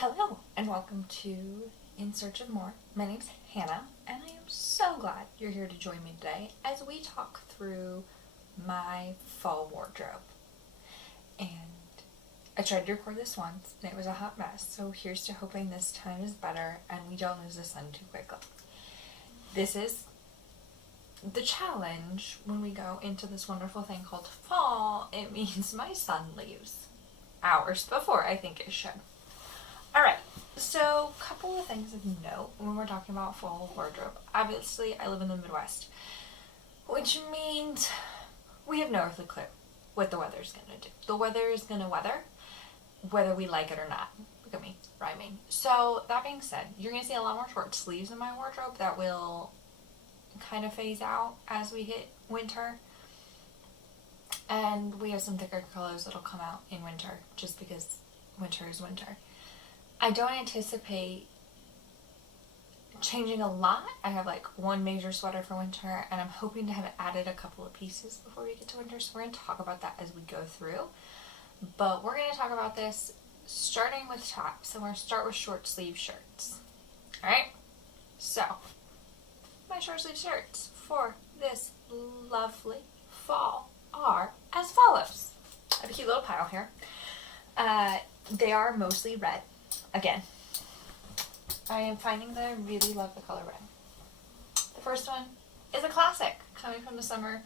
Hello and welcome to In Search of More. My name's Hannah and I am so glad you're here to join me today as we talk through my fall wardrobe. And I tried to record this once and it was a hot mess, so here's to hoping this time is better and we don't lose the sun too quickly. This is the challenge when we go into this wonderful thing called fall. It means my sun leaves hours before I think it should. Alright, so a couple of things of note when we're talking about fall wardrobe. Obviously, I live in the Midwest, which means we have no earthly clue what the weather's going to do. The weather is going to weather, whether we like it or not. Look at me, rhyming. So, that being said, you're going to see a lot more short sleeves in my wardrobe that will kind of phase out as we hit winter. And we have some thicker colors that'll come out in winter, just because winter is winter. I don't anticipate changing a lot. I have like one major sweater for winter and I'm hoping to have added a couple of pieces before we get to winter, so we're going to talk about that as we go through. But we're going to talk about this starting with tops, and we're going to start with short sleeve shirts. Alright, so my short sleeve shirts for this lovely fall are as follows. I have a cute little pile here. They are mostly red. Again, I am finding that I really love the color red. The first one is a classic coming from the summer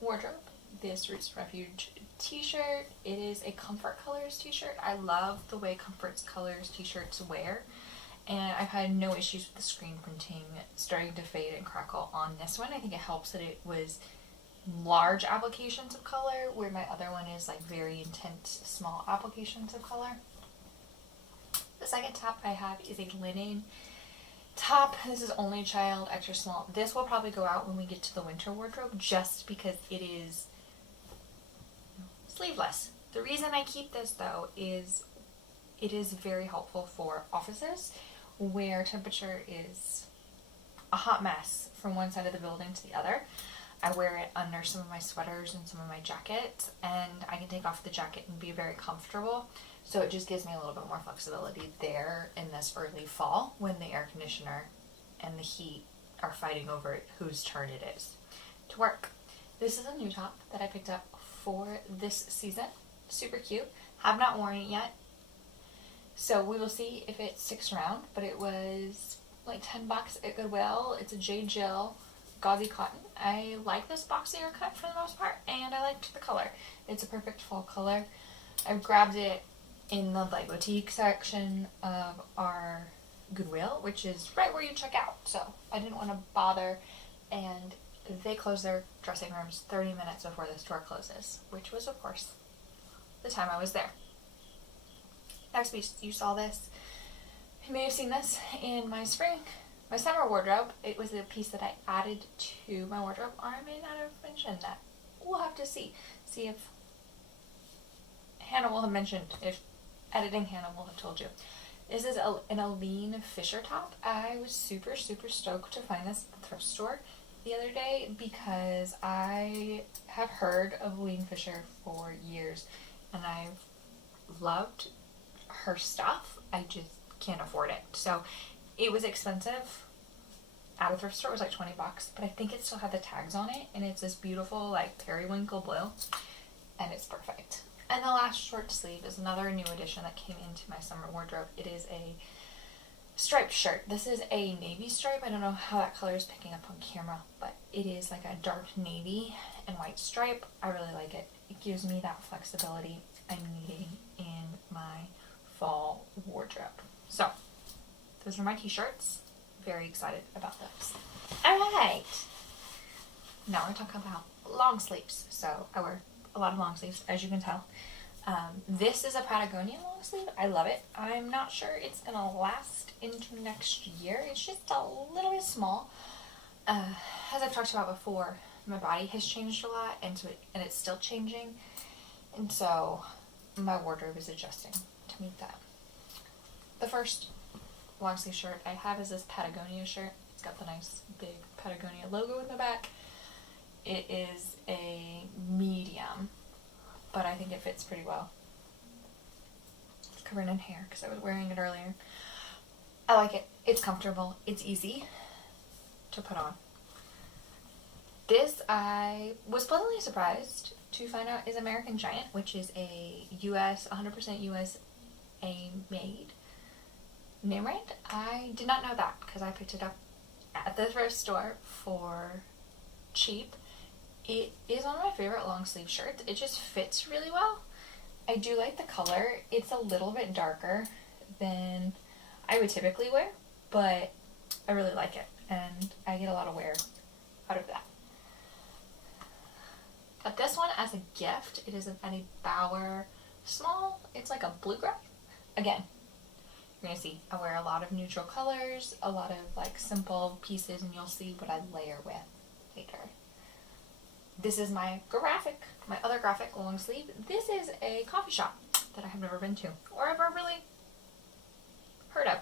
wardrobe. This Roots Refuge t-shirt. It is a Comfort Colors t-shirt. I love the way Comfort Colors t-shirts wear, and I've had no issues with the screen printing starting to fade and crackle on this one. I think it helps that it was large applications of color, where my other one is like very intense small applications of color. The second top I have is a linen top. This is only child, extra small. This will probably go out when we get to the winter wardrobe just because it is sleeveless. The reason I keep this though is it is very helpful for offices where temperature is a hot mess from one side of the building to the other. I wear it under some of my sweaters and some of my jackets, and I can take off the jacket and be very comfortable. So it just gives me a little bit more flexibility there in this early fall when the air conditioner and the heat are fighting over whose turn it is to work. This is a new top that I picked up for this season. Super cute. Have not worn it yet, so we will see if it sticks around, but it was like $10 at Goodwill. It's a J. Jill gauzy cotton. I like this boxier cut for the most part, and I liked the color. It's a perfect fall color. I grabbed it in the like boutique section of our Goodwill, which is right where you check out, so I didn't want to bother, and they close their dressing rooms 30 minutes before the store closes, which was of course the time I was there. Next piece, you saw this, you may have seen this in my summer wardrobe. It was a piece that I added to my wardrobe, or I may not have mentioned that. We'll have to see if Hannah will have mentioned, if editing Hannah will have told you. This is an Aline Fisher top. I was super stoked to find this at the thrift store the other day because I have heard of Aline Fisher for years and I've loved her stuff. I just can't afford it. So it was expensive at a thrift store. It was like $20, but I think it still had the tags on it, and it's this beautiful like periwinkle blue, and it's perfect. And the last short sleeve is another new addition that came into my summer wardrobe. It is a striped shirt. This is a navy stripe. I don't know how that color is picking up on camera, but it is like a dark navy and white stripe. I really like it. It gives me that flexibility I'm needing in my fall wardrobe. So those are my t-shirts. Very excited about those. Alright, now we're talking about long sleeves. So I wear a lot of long sleeves, as you can tell. This is a Patagonia long sleeve. I love it. I'm not sure it's gonna last into next year. It's just a little bit small. As I've talked about before, my body has changed a lot, and it's still changing, and so my wardrobe is adjusting to meet that. The first long sleeve shirt I have is this Patagonia shirt. It's got the nice big Patagonia logo in the back. It is a medium, but I think it fits pretty well. It's covered in hair because I was wearing it earlier. I like it. It's comfortable. It's easy to put on. This I was pleasantly surprised to find out is American Giant, which is a 100% USA made name brand. I did not know that because I picked it up at the thrift store for cheap. It is one of my favorite long sleeve shirts. It just fits really well. I do like the color. It's a little bit darker than I would typically wear, but I really like it and I get a lot of wear out of that. Got this one as a gift. It is an Eddie Bauer small. It's like a bluegrass. Again, you're gonna see I wear a lot of neutral colors, a lot of like simple pieces, and you'll see what I layer with later. This is my other graphic long sleeve. This is a coffee shop that I have never been to or ever really heard of.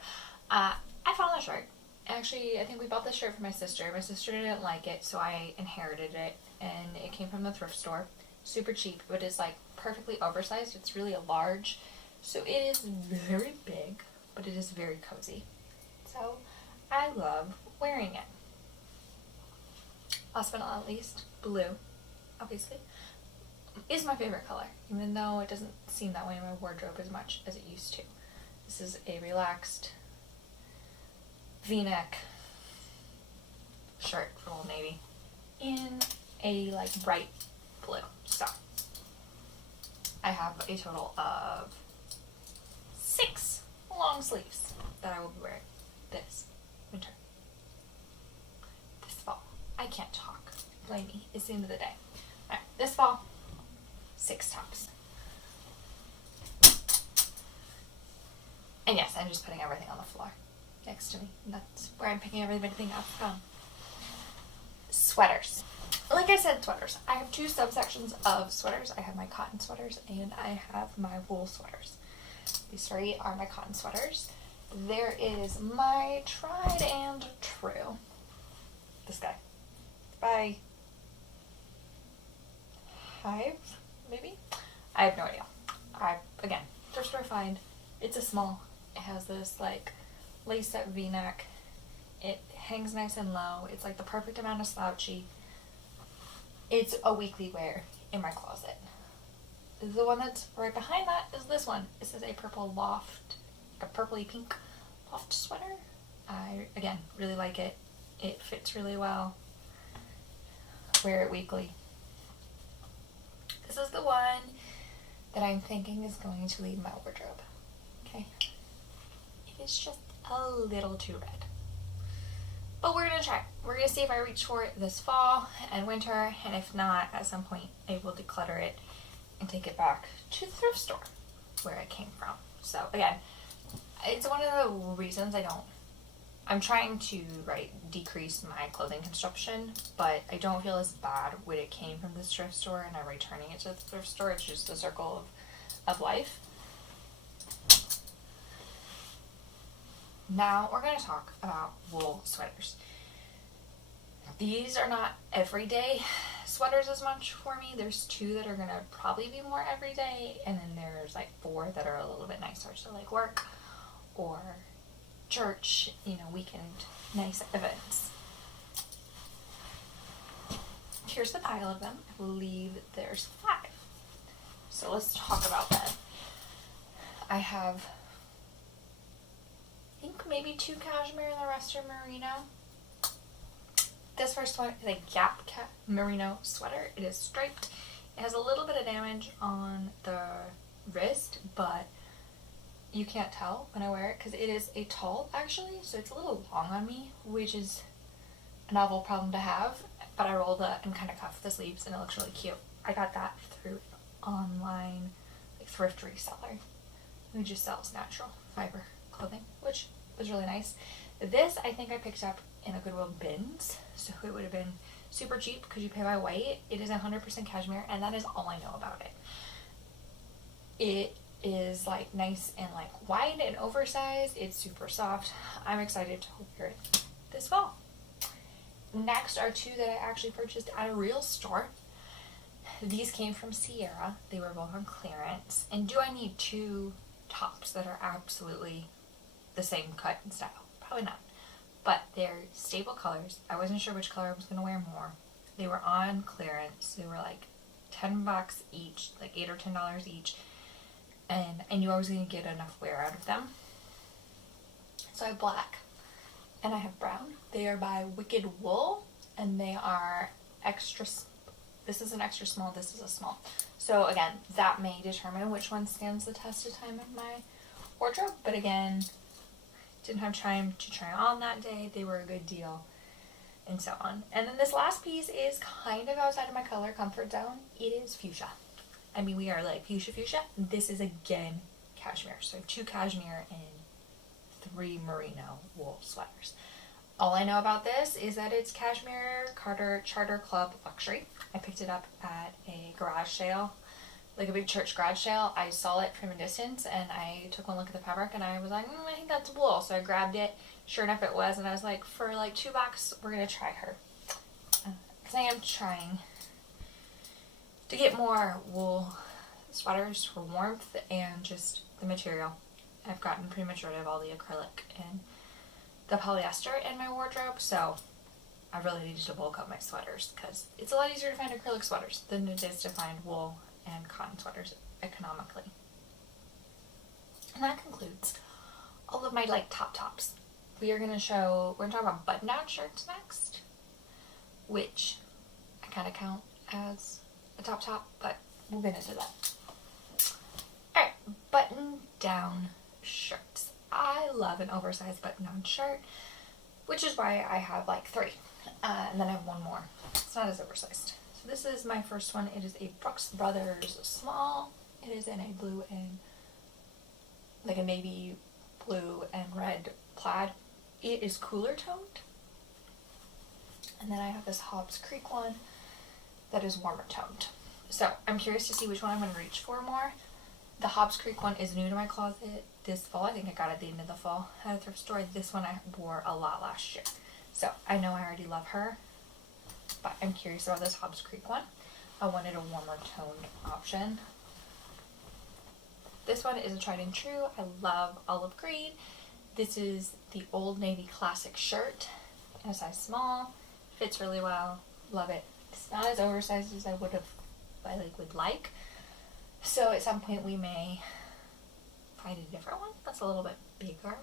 I found the shirt. Actually, I think we bought this shirt for my sister. My sister didn't like it, so I inherited it, and it came from the thrift store. Super cheap, but it's like perfectly oversized. It's really a large, so it is very big, but it is very cozy. So I love wearing it. Last but not least, blue, obviously, is my favorite color, even though it doesn't seem that way in my wardrobe as much as it used to. This is a relaxed V-neck shirt from Old Navy in a like bright blue. So I have a total of 6 long sleeves that I will be wearing this winter. This fall. I can't talk. Blame me. It's the end of the day. Alright, this fall, 6 tops. And yes, I'm just putting everything on the floor next to me. That's where I'm picking everything up from. Sweaters. Like I said, sweaters. I have 2 subsections of sweaters. I have my cotton sweaters and I have my wool sweaters. These 3 are my cotton sweaters. There is my tried and true. This guy. By Hive, maybe? I have no idea. Again, thrift store find. It's a small. It has this like lace-up V-neck. It hangs nice and low. It's like the perfect amount of slouchy. It's a weekly wear in my closet. The one that's right behind that is this one. This is a purple loft, like a purpley pink loft sweater. I, again, really like it. It fits really well. Wear it weekly. This is the one that I'm thinking is going to leave my wardrobe. Okay? It is just a little too red. But we're going to try. We're going to see if I reach for it this fall and winter, and if not, at some point I will declutter it and take it back to the thrift store where it came from. So again, it's one of the reasons I'm trying to decrease my clothing consumption, but I don't feel as bad when it came from the thrift store and I'm returning it to the thrift store. It's just a circle of life. Now we're going to talk about wool sweaters. These are not everyday sweaters as much for me. There's 2 that are going to probably be more everyday, and then there's 4 that are a little bit nicer, so work or church, weekend nice events. Here's the pile of them. I believe there's 5. So let's talk about that. I have, I think maybe 2 cashmere and the rest are merino. This first one is a Gap merino sweater. It is striped. It has a little bit of damage on the wrist, but you can't tell when I wear it because it is a tall actually, so it's a little long on me, which is a novel problem to have, but I rolled it and kind of cuffed the sleeves and it looks really cute. I got that through an online thrift reseller who just sells natural fiber clothing, which was really nice. This I think I picked up in a Goodwill bins, so it would have been super cheap because you pay by weight. It is 100% cashmere, and that is all I know about it. It is nice and wide and oversized. It's super soft. I'm excited to wear it this fall. Next are 2 that I actually purchased at a real store. These came from Sierra. They were both on clearance. And do I need 2 tops that are absolutely the same cut and style. Probably not. But they're stable colors. I wasn't sure which color I was going to wear more. They were on clearance. They were like $10 each, like $8 or $10 each. And I knew I was going to get enough wear out of them. So I have black. And I have brown. They are by Wicked Wool. And they are extra. This is an extra small. This is a small. So again, that may determine which one stands the test of time in my wardrobe. But again, didn't have time to try on that day. They were a good deal. And so on. And then this last piece is kind of outside of my color comfort zone. It is fuchsia. I mean, we are like fuchsia. This is again cashmere. So I have 2 cashmere and 3 merino wool sweaters. All I know about this is that it's Cashmere Charter Club Luxury. I picked it up at a garage sale, like a big church garage sale. I saw it from a distance and I took one look at the fabric and I was like, I think that's wool. So I grabbed it. Sure enough it was, and I was like, for like $2, we're going to try her. Because I am trying to get more wool sweaters for warmth and just the material. I've gotten pretty much rid of all the acrylic and the polyester in my wardrobe, so I really needed to bulk up my sweaters because it's a lot easier to find acrylic sweaters than it is to find wool and cotton sweaters economically. And that concludes all of my like tops. We're going to talk about button-down shirts next, which I kind of count as a top, but we'll get into that. Alright, button-down shirts. I love an oversized button-down shirt, which is why I have like 3. And then I have one more. It's not as oversized. So this is my first one. It is a Brooks Brothers small. It is in a blue and like a navy blue and red plaid. It is cooler toned. And then I have this Hobbs Creek one that is warmer toned. So I'm curious to see which one I'm going to reach for more. The Hobbs Creek one is new to my closet this fall. I think I got it at the end of the fall at a thrift store. This one I wore a lot last year. So I know I already love her, but I'm curious about this Hobbs Creek one. I wanted a warmer toned option. This one is a tried and true. I love olive green. This is the Old Navy classic shirt in a size small. Fits really well. Love it. It's not as oversized as I would like. So at some point we may find a different one that's a little bit bigger.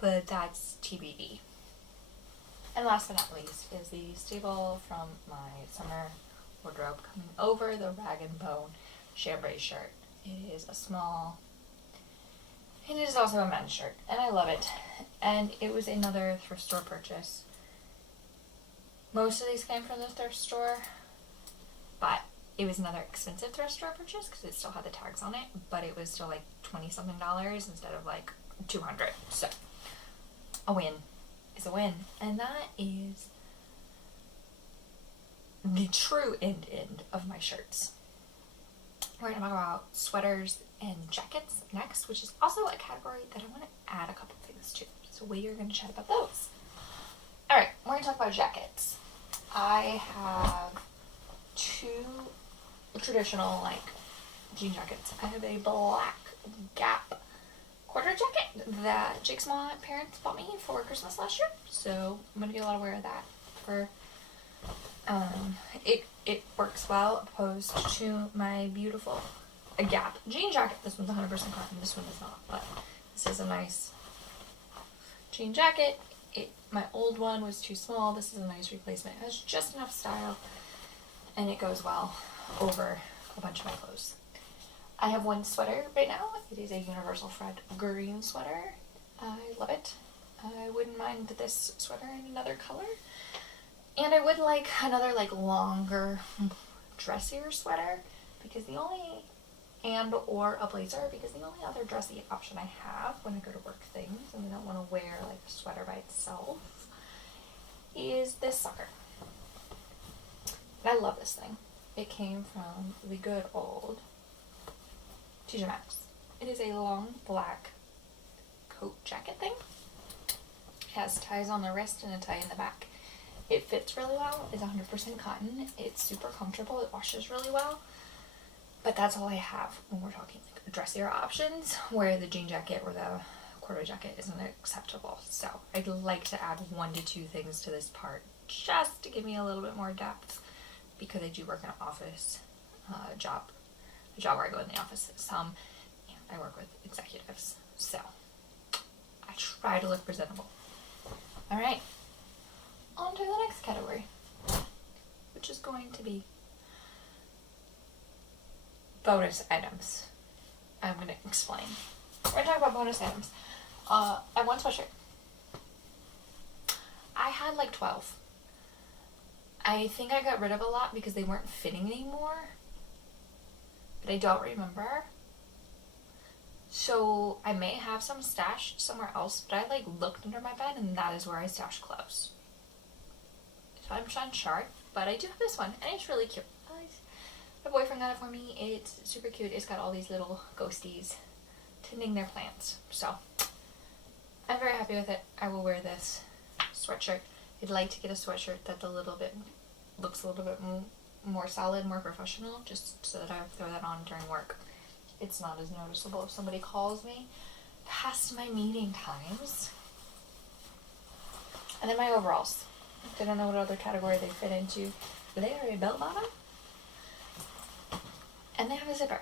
But that's TBD. And last but not least is the staple from my summer wardrobe coming over, the Rag & Bone chambray shirt. It is a small, and it is also a men's shirt, and I love it. And it was another thrift store purchase. Most of these came from the thrift store, but it was another expensive thrift store purchase because it still had the tags on it, but it was still like $20-something instead of like $200. So a win is a win, and that is the true end of my shirts. We're going to talk about sweaters and jackets next, which is also a category that I want to add a couple things to. So we are going to chat about those. Alright, we're going to talk about jackets. I have 2 traditional like jean jackets. I have a black Gap quarter jacket that Jake's parents bought me for Christmas last year. So I'm going to get a lot of wear of that for it works well opposed to my beautiful Gap jean jacket. This one's 100% cotton. This one is not, but this is a nice jean jacket. My old one was too small. This is a nice replacement. It has just enough style and it goes well over a bunch of my clothes. I have one sweater right now. It is a Universal Fred green sweater. I love it. I wouldn't mind this sweater in another color. And I would like another longer, dressier sweater because or a blazer because the only other dressy option I have when I go to work things and I don't want to wear like a sweater by itself is this sucker. And I love this thing. It came from the good old TJ Maxx. It is a long black coat jacket thing. It has ties on the wrist and a tie in the back. It fits really well. It's 100% cotton. It's super comfortable. It washes really well. But that's all I have when we're talking like dressier options, where the jean jacket or the corduroy jacket isn't acceptable. So I'd like to add 1 to 2 things to this part just to give me a little bit more depth, because I do work in an office job, a job where I go in the office some, and I work with executives. So I try to look presentable. All right, on to the next category, which is going to be bonus items. I'm going to explain. We're going to talk about bonus items. I have one sweatshirt. I had like 12. I think I got rid of a lot because they weren't fitting anymore, but I don't remember. So I may have some stashed somewhere else, but I like looked under my bed and that is where I stashed clothes. So I'm unsure, but I do have this one and it's really cute. My boyfriend got it for me. It's super cute. It's got all these little ghosties tending their plants. So I'm very happy with it. I will wear this sweatshirt. I'd like to get a sweatshirt that looks a little bit more solid, more professional, just so that I throw that on during work. It's not as noticeable if somebody calls me past my meeting times. And then my overalls. I don't know what other category they fit into. They are a bell bottom. And they have a zipper,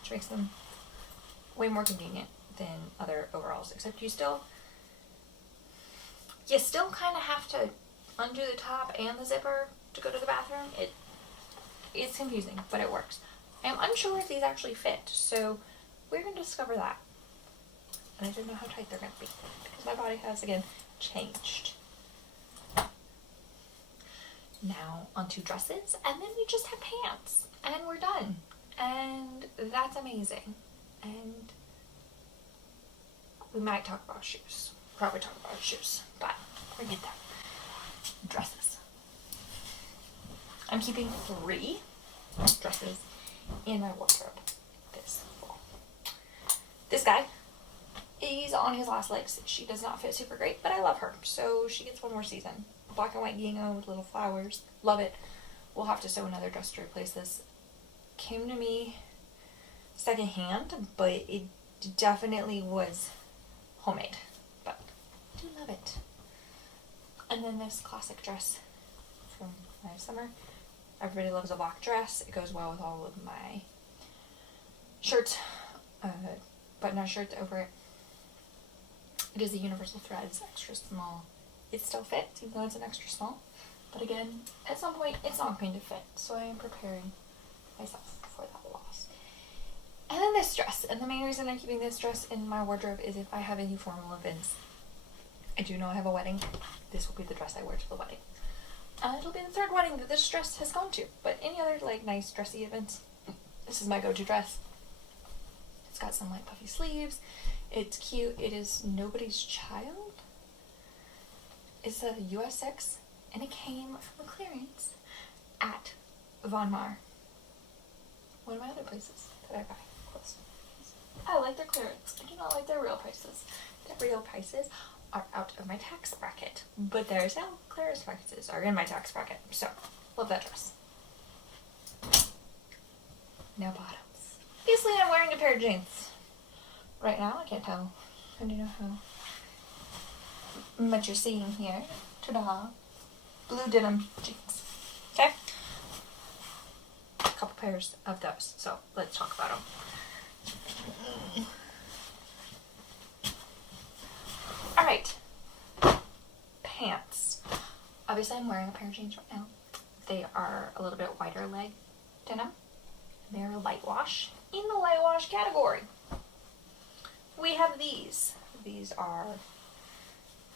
which makes them way more convenient than other overalls, except you still kind of have to undo the top and the zipper to go to the bathroom. It's confusing, but it works. I'm unsure if these actually fit, so we're going to discover that. And I don't know how tight they're going to be, because my body has, again, changed. Now onto dresses, and then we just have pants, and we're done. And that's amazing. And we might talk about shoes. Probably talk about shoes, but forget that. Dresses. I'm keeping 3 dresses in my wardrobe this fall. This guy, he's on his last legs. She does not fit super great, but I love her, so she gets one more season. Black and white gingham with little flowers. Love it. We'll have to sew another dress to replace this. Came to me secondhand, but it definitely was homemade. But I do love it. And then this classic dress from last summer. Everybody loves a black dress. It goes well with all of my shirts, button-up shirts over it. It is a universal threads, extra small. It still fits, even though it's an extra small. But again, at some point, it's not going to fit. So I am preparing myself for that loss. And then this dress. And the main reason I'm keeping this dress in my wardrobe is if I have any formal events. I do know I have a wedding. This will be the dress I wear to the wedding. It'll be the 3rd wedding that this dress has gone to. But any other like nice dressy events, this is my go-to dress. It's got some like puffy sleeves. It's cute. It is nobody's child. It's a US6, and it came from a clearance at Von Maur. One of my other places that I buy clothes. I like their clearance. I do not like their real prices. Their real prices are out of my tax bracket, but their clearance prices are in my tax bracket. So, love that dress. Now bottoms. Obviously, I'm wearing a pair of jeans. Right now, I can't tell. I don't know how much you're seeing here. Ta-da! Blue denim jeans. Okay? A couple pairs of those. So let's talk about them. Alright. Pants. Obviously I'm wearing a pair of jeans right now. They are a little bit wider leg denim. They're light wash. In the light wash category, we have these. These are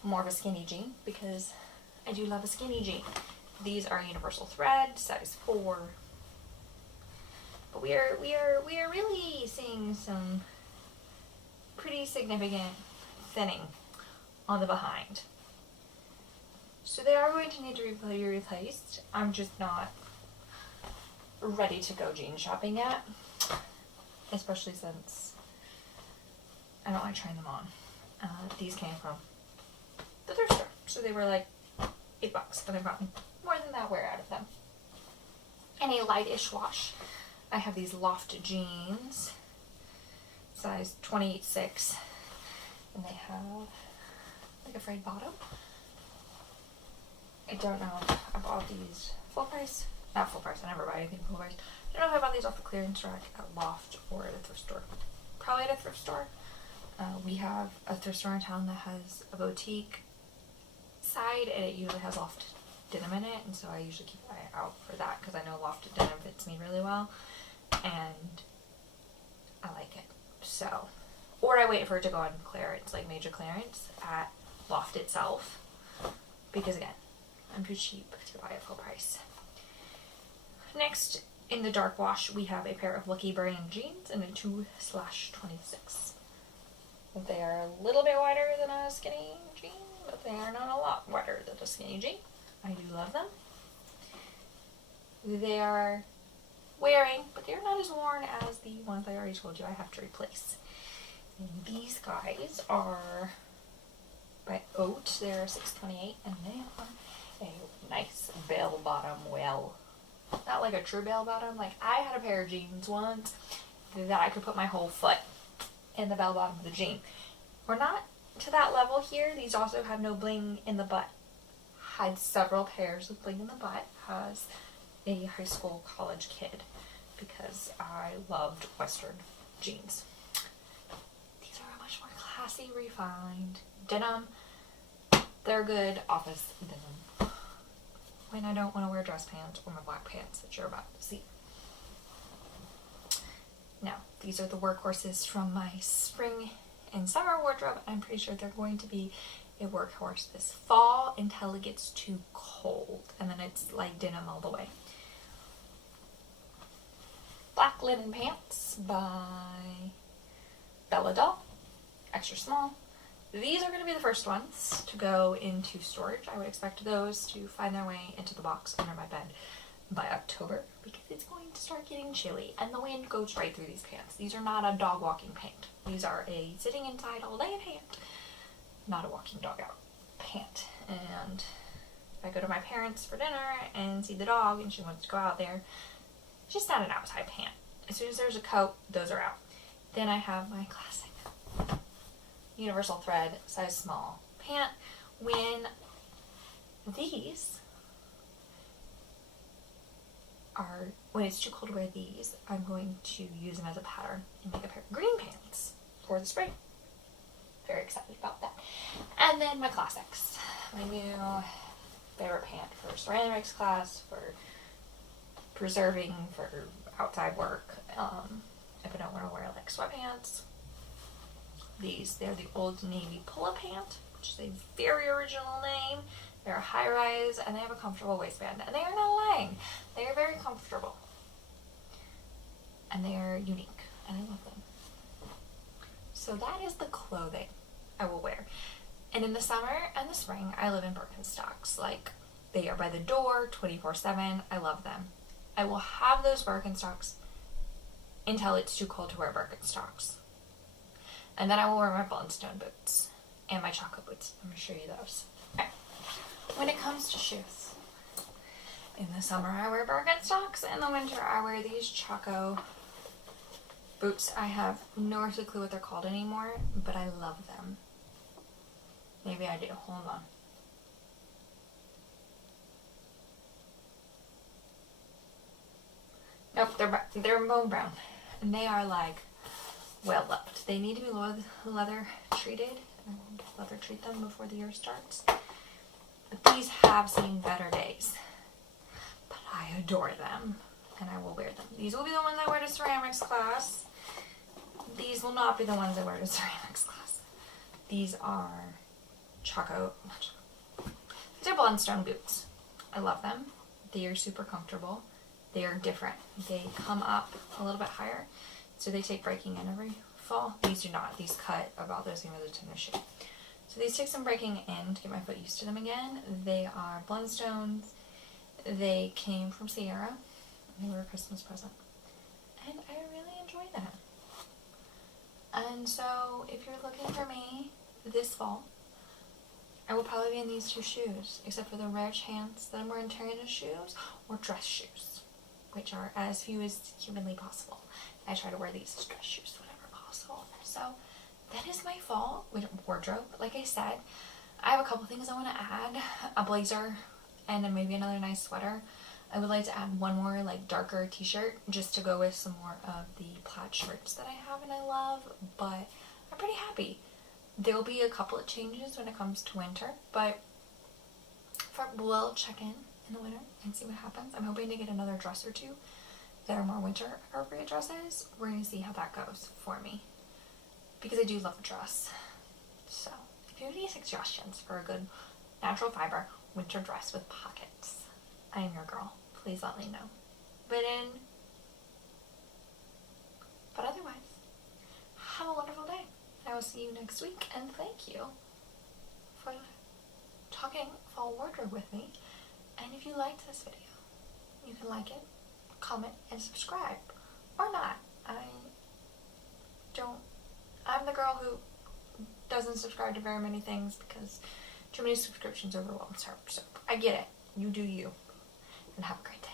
more of a skinny jean because I do love a skinny jean. These are universal thread, size 4. But we are really seeing some pretty significant thinning on the behind. So they are going to need to be replaced. I'm just not ready to go jean shopping yet, especially since I don't like trying them on. These came from the thrift store, so they were like $8, but I've gotten more than that wear out of them. in a lightish wash. I have these Loft jeans, size 28-6, and they have like a frayed bottom. I don't know if I bought these full price. Not full price, I never buy anything full price. I don't know if I bought these off the clearance rack at Loft or at a thrift store. Probably at a thrift store. We have a thrift store in town that has a boutique side, and it usually has Loft denim in it, and so I usually keep an eye out for that because I know Loft denim fits me really well, and I like it. So, or I wait for it to go on clearance, like major clearance at Loft itself, because again, I'm too cheap to buy at full price. Next, in the dark wash, we have a pair of Lucky Brand jeans and a 2/26. They are a little bit wider than a skinny jean, but they are not a lot wider than a skinny jean. I do love them. They are wearing, but they're not as worn as the ones I already told you I have to replace. And these guys are by Oat. They're 6/28, and they are a nice bell bottom. Well, not like a true bell bottom. Like, I had a pair of jeans once that I could put my whole foot in the bell bottom of the jean. We're not to that level here. These also have no bling in the butt. Had several pairs with bling in the butt as a high school college kid because I loved Western jeans. These are a much more classy, refined denim. They're good office denim when I don't want to wear dress pants or my black pants that you're about to see. Now, these are the workhorses from my spring and summer wardrobe. I'm pretty sure they're going to be a workhorse this fall until it gets too cold, and then it's like denim all the way. Black linen pants by Bella Doll, extra small. These are going to be the first ones to go into storage. I would expect those to find their way into the box under my bed by October because it's going to start getting chilly and the wind goes right through these pants. These are not a dog walking pant. These are a sitting inside all day pant, not a walking dog out pant. And if I go to my parents for dinner and see the dog and she wants to go out there, it's just not an outside pant. As soon as there's a coat, those are out. Then I have my classic universal thread size small pant. When it's too cold to wear these, I'm going to use them as a pattern and make a pair of green pants for the spring. Very excited about that. And then my classics. My new favorite pant for ceramics class, for preserving, for outside work. If I don't want to wear like sweatpants. They're the Old Navy Pull-Up Pant, which is a very original name. They're a high-rise, and they have a comfortable waistband. And they are not lying. They are very comfortable. And they are unique, and I love them. So that is the clothing I will wear. And in the summer and the spring, I live in Birkenstocks. Like, they are by the door, 24/7. I love them. I will have those Birkenstocks until it's too cold to wear Birkenstocks. And then I will wear my Blundstone boots and my Choco boots. I'm going to show you those. Okay. When it comes to shoes, in the summer I wear Birkenstocks. In the winter I wear these Choco boots. I have no earthly clue what they're called anymore, but I love them. Maybe I do. Hold on. Nope, they're bone brown. And they are like well loved. They need to be leather treated. Leather treat them before the year starts. But these have seen better days. But I adore them. And I will wear them. These will be the ones I wear to ceramics class. These will not be the ones I wear to ceramics class. These are these are Blundstone boots. I love them. They are super comfortable. They are different. They come up a little bit higher. So they take breaking in every fall. These do not. These cut about the same as a tennis shoe. So these take some breaking in to get my foot used to them again. They are Blundstones. They came from Sierra. They were a Christmas present. And I really enjoy that. And so if you're looking for me this fall, I will probably be in these two shoes, except for the rare chance that I'm wearing tennis shoes or dress shoes. which are as few as humanly possible. I try to wear these as dress shoes whenever possible. So that is my fall wardrobe. Like I said, I have a couple things I want to add. A blazer and then maybe another nice sweater. I would like to add one more like darker t-shirt just to go with some more of the plaid shirts that I have and I love, but I'm pretty happy. There will be a couple of changes when it comes to winter, but we'll check in the winter and see what happens. I'm hoping to get another dress or two that are more winter appropriate dresses. We're going to see how that goes for me because I do love a dress. So if you have any suggestions for a good natural fiber winter dress with pockets, I am your girl. Please let me know. But otherwise, have a wonderful day. I will see you next week, and thank you for talking fall wardrobe with me. And if you liked this video, you can like it, comment, and subscribe. Or not. I'm the girl who doesn't subscribe to very many things because too many subscriptions overwhelms her. So I get it. You do you. And have a great day.